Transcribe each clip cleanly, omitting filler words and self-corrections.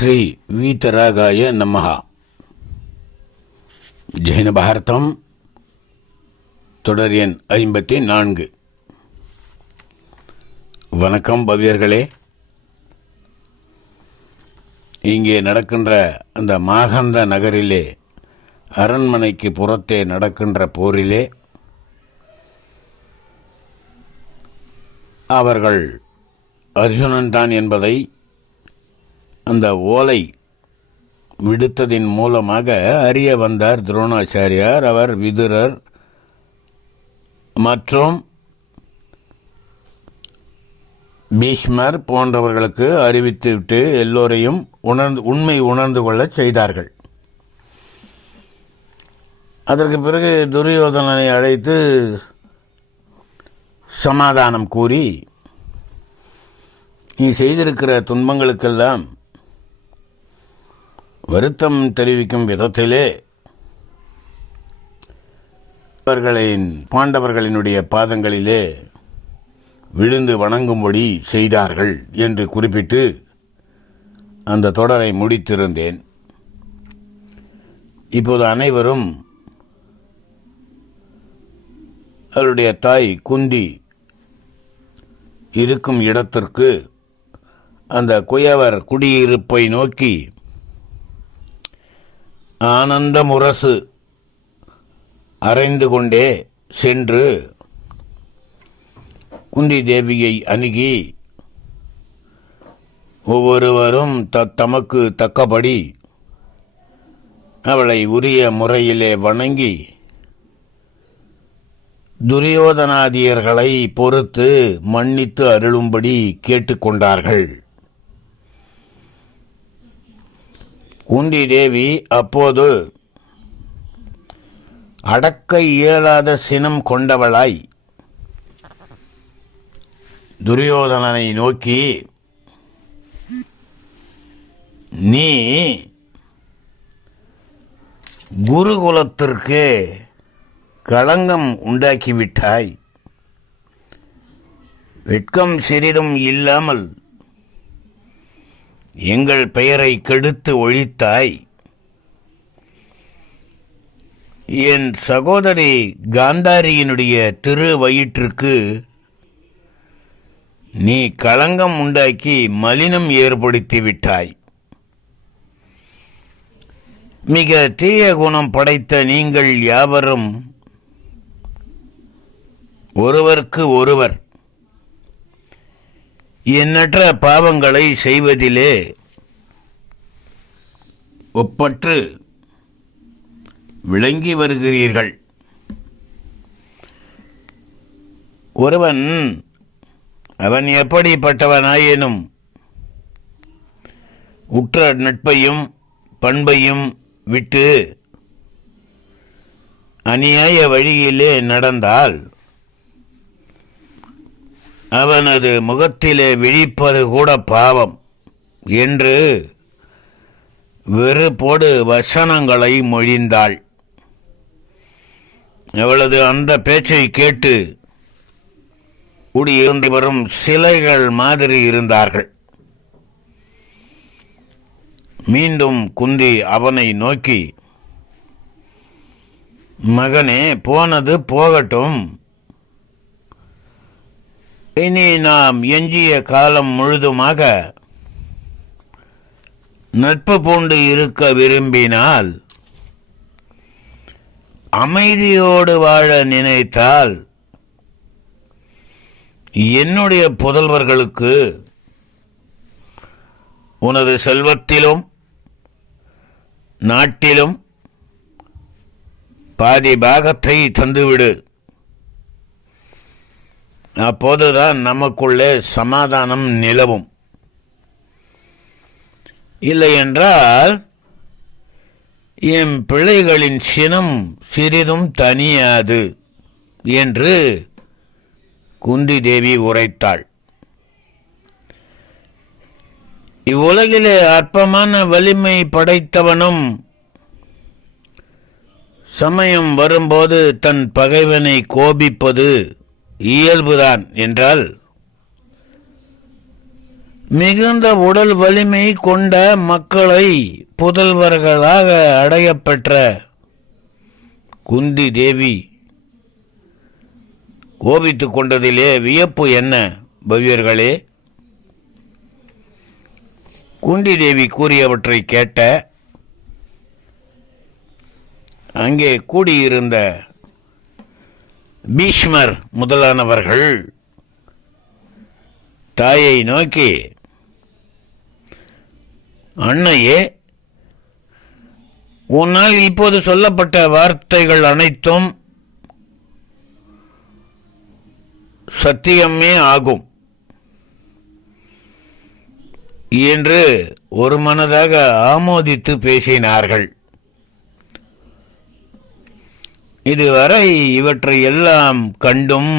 ஸ்ரீ வீதராகாய நமஹ. ஜெயின பாரதம் தொடர் எண் 54. வணக்கம் பவ்யர்களே. இங்கே நடக்கின்ற அந்த மாகந்த நகரிலே அரண்மனைக்கு புறத்தே நடக்கின்ற போரிலே அவர்கள் அர்ஜுனன் தான் என்பதை அந்த ஓலை விடுத்ததின் மூலமாக அறிய வந்தார் துரோணாச்சாரியார். அவர் விதுரர் மற்றும் பீஷ்மர் போன்றவர்களுக்கு அறிவித்துவிட்டு எல்லோரையும் உண்மை உணர்ந்து கொள்ள செய்தார்கள். அதற்கு பிறகு துரியோதனனை அழைத்து சமாதானம் கூறி, நீ செய்திருக்கிற துன்பங்களுக்கெல்லாம் வருத்தம் தெரிவிக்கும் விதத்திலே பாண்டவர்களினுடைய பாதங்களிலே விழுந்து வணங்கும்படி செய்தார்கள் என்று குறிப்பிட்டு அந்த தொடரை முடித்திருந்தேன். இப்போது அனைவரும் அவருடைய தாய் குந்தி இருக்கும் இடத்திற்கு, அந்த குயவர் குடியிருப்பை நோக்கி ஆனந்த முரசு அறைந்து கொண்டே சென்று குந்தி தேவியை அணுகி ஒவ்வொருவரும் தமக்கு தக்கபடி அவளை உரிய முறையிலே வணங்கி துரியோதனாதியர்களை பொறுத்து மன்னித்து அருளும்படி கேட்டுக்கொண்டார்கள். குந்தி தேவி அப்போது அடக்க இயலாத சினம் கொண்டவளாய் துரியோதனனை நோக்கி, நீ குருகுலத்திற்கு களங்கம் உண்டாக்கிவிட்டாய். வெட்கம் சிறிதும் இல்லாமல் எங்கள் பெயரை கெடுத்து ஒழித்தாய். என் சகோதரி காந்தாரியினுடைய திரு வயிற்றுக்கு நீ களங்கம் உண்டாக்கி மலினம் ஏற்படுத்தி விட்டாய். மிக தீய குணம் படைத்த நீங்கள் யாவரும் ஒருவருக்கு ஒருவர் எண்ணற்ற பாவங்களை செய்வதிலே ஒப்பற்று விளங்கி வருகிறீர்கள். ஒருவன் அவன் எப்படிப்பட்டவனாயினும் உற்ற நட்பையும் பண்பையும் விட்டு அநியாய வழியிலே நடந்தால் அவனது முகத்திலே விழிப்பது கூட பாவம் என்று வெறுப்போடு வசனங்களை மொழிந்தாள். அவளது அந்த பேச்சை கேட்டு கூடியிருந்து வரும் சிலைகள் மாதிரி இருந்தார்கள். மீண்டும் குந்தி அவனை நோக்கி, மகனே, போனது போகட்டும். இனி நாம் எஞ்சிய காலம் முழுதுமாக நட்பு பூண்டு இருக்க விரும்பினால், அமைதியோடு வாழ நினைத்தால், என்னுடைய புதல்வர்களுக்கு உனது செல்வத்திலும் நாட்டிலும் பாதி பாகத்தை தந்துவிடு. அப்போதுதான் நமக்குள்ளே சமாதானம் நிலவும். இல்லையென்றால் என் பிள்ளைகளின் சினம் சிறிதும் தனியாது என்று குந்தி தேவி உரைத்தாள். இவ்வுலகிலே அற்பமான வலிமை படைத்தவனும் சமயம் வரும்போது தன் பகைவனை கோபிப்பது இயல்புதான் என்றால், மிகுந்த உடல் வலிமை கொண்ட மக்களை புதல்வர்களாக அடையப்பெற்ற குந்தி தேவி கோபித்துக் கொண்டதிலே வியப்பு என்ன பவ்யர்களே? குந்தி தேவி கூறியவற்றை கேட்ட அங்கே கூடியிருந்த பீஷ்மர் முதலானவர்கள் தாயை நோக்கி, அன்னையே, உன்னால் இப்போது சொல்லப்பட்ட வார்த்தைகள் அனைத்தும் சத்தியமே ஆகும் என்று ஒரு மனதாக ஆமோதித்து பேசினார்கள். இதுவரை இவற்றை எல்லாம் கண்டும்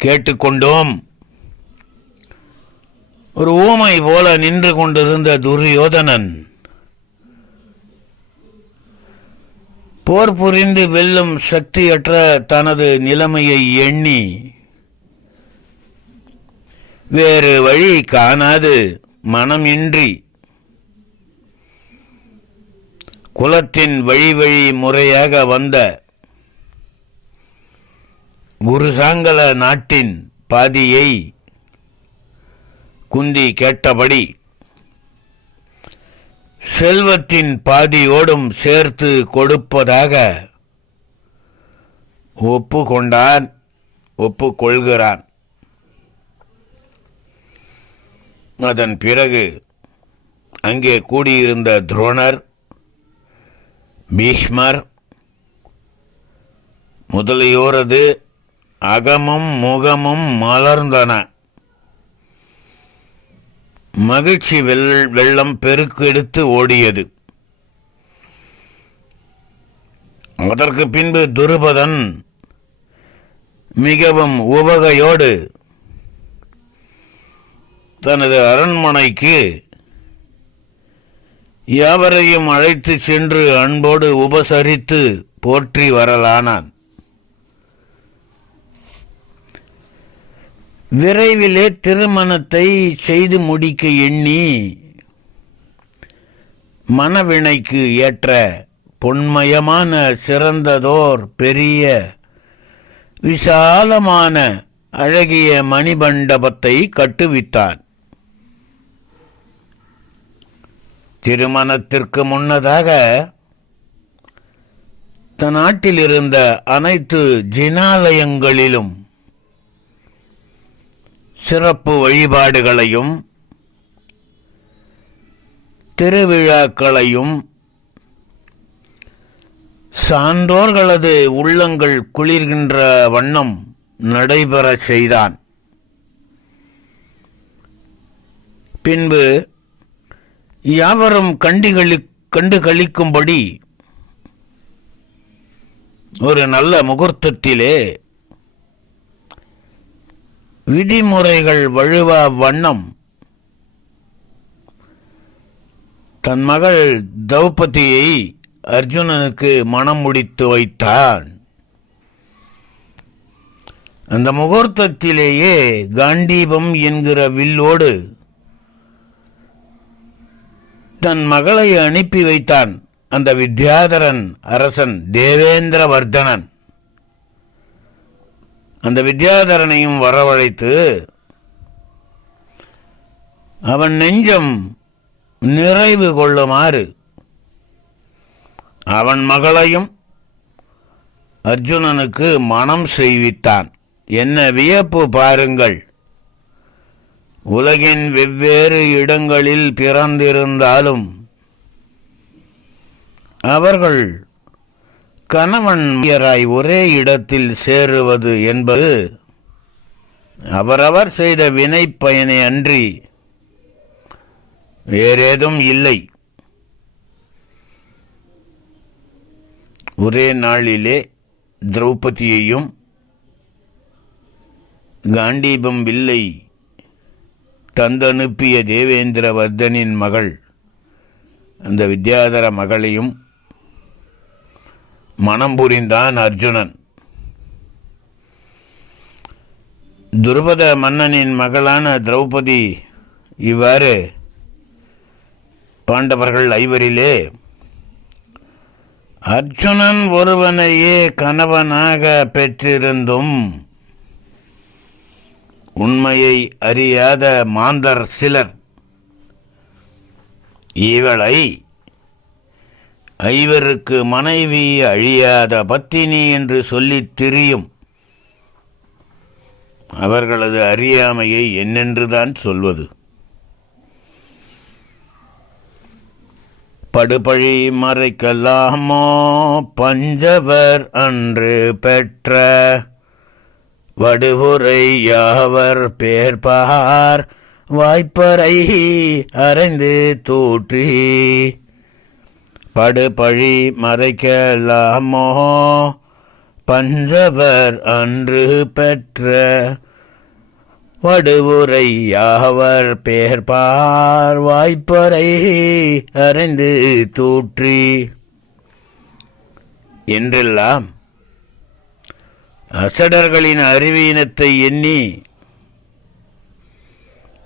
கேட்டுக்கொண்டோம். ஒரு ஊமை போல நின்று கொண்டிருந்த துரியோதனன் போர் புரிந்து வெல்லும் சக்தியற்ற தனது நிலைமையை எண்ணி வேறு வழி காணாது மனமின்றி குலத்தின் வழி வழி முறையாக வந்த குருசாங்கல நாட்டின் பாதியை குந்தி கேட்டபடி செல்வத்தின் பாதியோடும் சேர்த்து கொடுப்பதாக ஒப்புக்கொள்கிறான். அதன் பிறகு அங்கே கூடியிருந்த துரோணர், பீஷ்மர் முதலியோரது அகமும் முகமும் மலர்ந்தன. மகிழ்ச்சி வெள்ளம் பெருக்கெடுத்து ஓடியது. அதற்கு பின்பு துருபதன் மிகவும் உவகையோடு தனது அரண்மனைக்கு யாவரையும் அழைத்து சென்று அன்போடு உபசரித்து போற்றி வரலானான். விரைவிலே திருமணத்தை செய்து முடிக்க எண்ணி மணவினைக்கு ஏற்ற பொன்மயமான சிறந்ததோர் பெரிய விசாலமான அழகிய மணிமண்டபத்தை கட்டுவித்தான். திருமணத்திற்கு முன்னதாக தன் நாட்டில் இருந்த அனைத்து ஜினாலயங்களிலும் சிறப்பு வழிபாடுகளையும் திருவிழாக்களையும் சான்றோர்களது உள்ளங்கள் குளிர்கின்ற வண்ணம் நடைபெற செய்தான். பின்பு யாவரும் கண்டு களிக்கும்படி ஒரு நல்ல முகூர்த்தத்திலே விதிமுறைகள் வழுவா வண்ணம் தன் மகள் திரௌபதியை அர்ஜுனனுக்கு மணம் முடித்து வைத்தான். அந்த முகூர்த்தத்திலேயே காண்டீபம் என்கிற வில்லோடு தன் மகளை அனுப்பி வைத்தான் அந்த வித்யாதரன் அரசன் தேவேந்திரவர்தனன். அந்த வித்யாதரனையும் வரவழைத்து அவன் நெஞ்சம் நிறைவு கொள்ளுமாறு அவன் மகளையும் அர்ஜுனனுக்கு மணம் செய்வித்தான். என்ன வியப்பு பாருங்கள்! உலகின் வெவ்வேறு இடங்களில் பிறந்திருந்தாலும் அவர்கள் கணவன் மனைவியராய் ஒரே இடத்தில் சேருவது என்பது அவரவர் செய்த வினை பயனை அன்றி வேறேதும் இல்லை. ஒரே நாளிலே திரௌபதியையும் காண்டீபம் வில்லை தந்தனுப்பிய தேவேந்திரவர்தனின் மகள் அந்த வித்யாதர மகளையும் மனம் புரிந்தான் அர்ஜுனன். துருபத மன்னனின் மகளான திரௌபதி இவ்வாறு பாண்டவர்கள் ஐவரிலே அர்ஜுனன் ஒருவனையே கணவனாக பெற்றிருந்தும் உண்மையை அறியாத மாந்தர் சிலர் இவளை ஐவருக்கு மனைவி அழியாத பத்தினி என்று சொல்லித் திரியும். அவர்களது அறியாமையை என்னென்றுதான் சொல்வது? படுபழி மறைக்கலாமோ பஞ்சவர் அன்று பெற்ற வடுவுரை யாவர் பேர்பார் வாய்ப்பறை அறைந்து தூற்றி. படுபழி மறைக்கலாமோ பஞ்சவர் அன்று பெற்ற வடுவுரை யாவர் பேர்பார் வாய்ப்பறை அறைந்து தூற்றி என்றெல்லாம் அசடர்களின் அறிவீனத்தை எண்ணி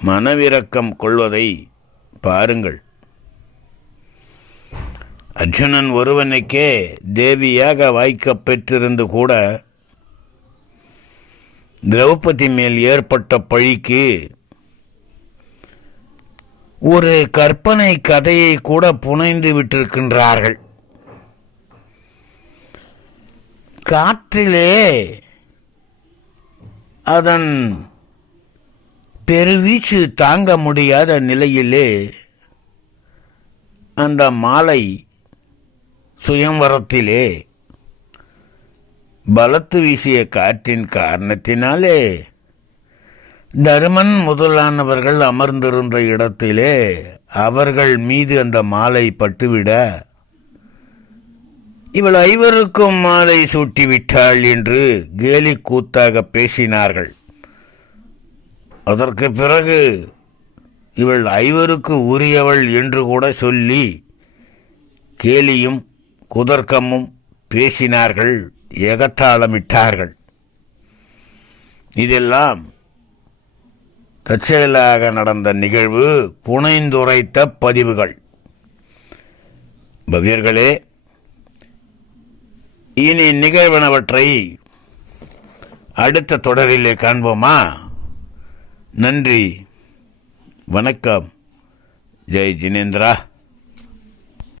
மனவிரக்கம் கொள்வதை பாருங்கள். அர்ஜுனன் ஒருவனுக்கே தேவியாக வாய்க்கப் பெற்றிருந்து கூட திரௌபதி மேல் ஏற்பட்ட பழிக்கு ஒரு கற்பனை கதையை கூட புனைந்து விட்டிருக்கின்றார்கள். காற்றிலே அதன் பெருவீச்சு தாங்க முடியாத நிலையிலே அந்த மாலை சுயம்வரத்திலே பலத்து வீசிய காற்றின் காரணத்தினாலே தருமன் முதலானவர்கள் அமர்ந்திருந்த இடத்திலே அவர்கள் மீது அந்த மாலை பட்டுவிட இவள் ஐவருக்கும் மாலை சூட்டிவிட்டாள் என்று கேலி கூத்தாக பேசினார்கள். அதற்கு பிறகு இவள் ஐவருக்கு உரியவள் என்று கூட சொல்லி கேலியும் குதர்க்கமும் பேசினார்கள், எகத்தாளமிட்டார்கள். இதெல்லாம் தற்செயலாக நடந்த நிகழ்வு, புனைந்துரைத்த பதிவுகள். பவ்யர்களே, இனி நிகழ்வனவற்றை அடுத்த தொடரிலே காண்போமா? நன்றி, வணக்கம். ஜெய் ஜினேந்திரா.